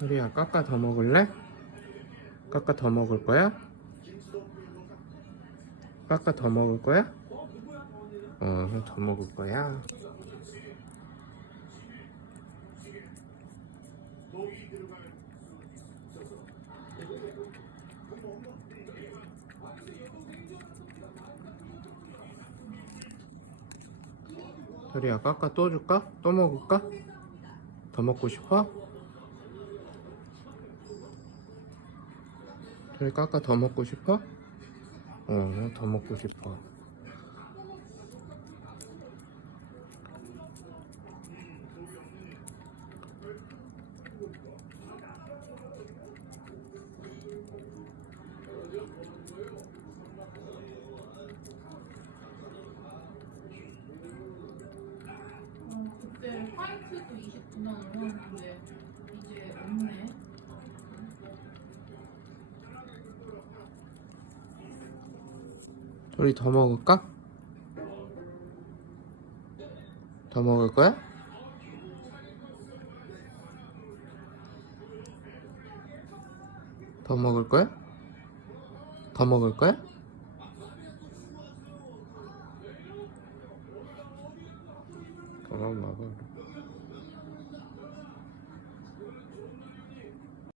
소리야, 까까 더 먹을래? 까까 더 먹을 거야? 까까 더 먹을 거야? 더 먹을 거야? 소리야, 까까 또 줄까? 또 먹을까? 더 먹고 싶어? 소리 까까 더 먹고 싶어? 더 먹고 싶어. 그때 화이트도 29만 원이었는데 이제 없네. 소리 더 먹을까? 더 먹을 거야? 더 먹을 거야? 더 먹을 거야? 그럼 먹어.